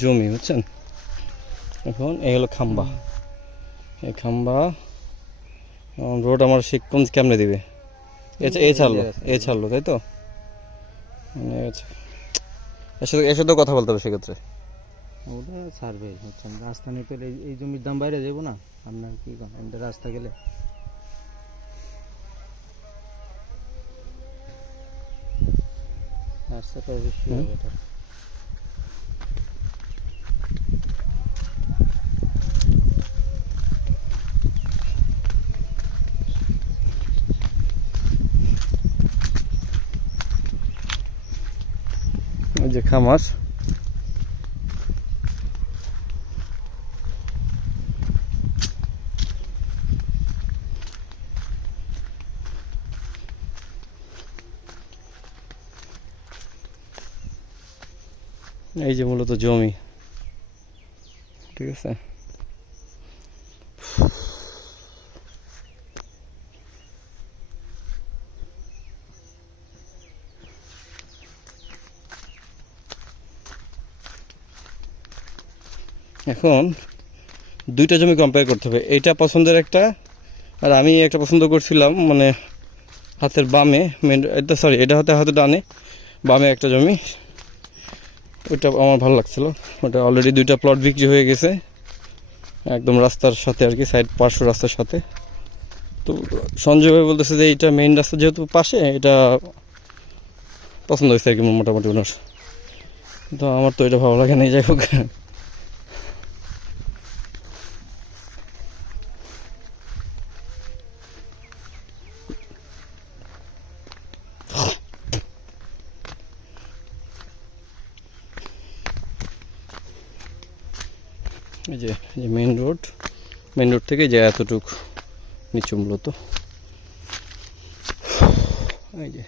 জমি বুঝছেন। এখন এই হলো খাম্বা, এই খাম্বা রোড আমার সে কোন কেমনে দিবে, এ ছাড়লো তাই তো, মানে এর সাথে কথা বলতে হবে সেক্ষেত্রে। ওটা ছাড়বে বুঝছেন, রাস্তা নিয়ে পেলে এই জমির দাম বাইরে যাবো না আপনার কি করেন রাস্তা গেলে। রাস্তাটা বেশি হবে এটা। ওই যে খামার, এই যে মূলত জমি, ঠিক আছে। এখন দুইটা জমি কম্পেয়ার করতে হবে, এইটা পছন্দের একটা, আর আমি একটা পছন্দ করছিলাম মানে হাতের বামে মেন, এটা সরি এটা হাতে ডানে, বামে একটা জমি, ওইটা আমার ভালো লাগছিল। ওটা অলরেডি দুইটা প্লট বিক্রি হয়ে গেছে একদম রাস্তার সাথে আর কি, সাইড পার্শ্ব রাস্তার সাথে। তো সঞ্জয় ভাই বলতেছে যে এইটা মেইন রাস্তা যেহেতু পাশে, এটা পছন্দ হয়েছে আর কি মোটামুটি ওনার। তো আমার তো এটা ভালো লাগে না, যাই হোক। এই যে মেইন রোড থেকে যে এতটুক নিচু মূলত, এই যে